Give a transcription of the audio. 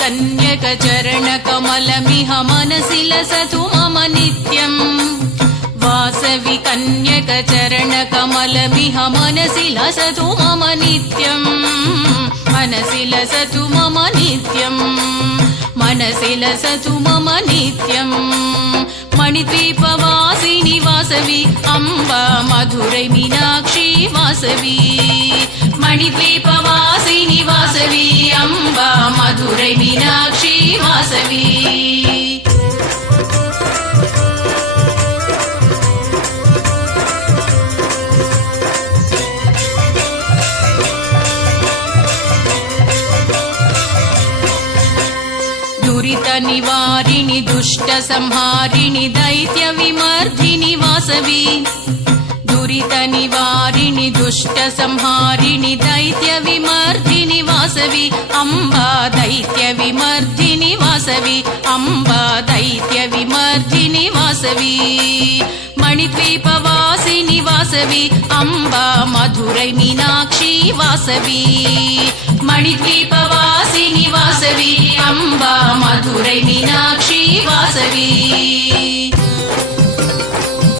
कन्यकचरणकमलमिह मनसि लसतु मम नित्यम् वासवि कन्यकचरणकमलमिह मनसि लसतु मम नित्यम् मनसि लसतु मम नित्यम् मनसि लसतु मम नित्यम् मणिद्वीपवासिनि वासवि अम्बा मधुरै मीनाक्षी वासवि मणिद्वीपवासिनि वासवि अम्बा मधुरै मीनाक्षी वासवि निवारिणि दुष्ट संहारिणि दैत्य विमर्दिनि वासवि दुरित निवारिणि दुष्ट संहारिणि दैत्य विमर्दिनि वासवि अम्बा दैत्य विमर्दिनि वासवि अम्बा दैत्य विमर्दिनि वासवि मणिद्वीपवासिनि वासवि अम्बा मधुरै मीनाक्षी वासवि मणिद्वीपवासिनि वासवि अम्बा मधुरै मीनाक्षी वासवि।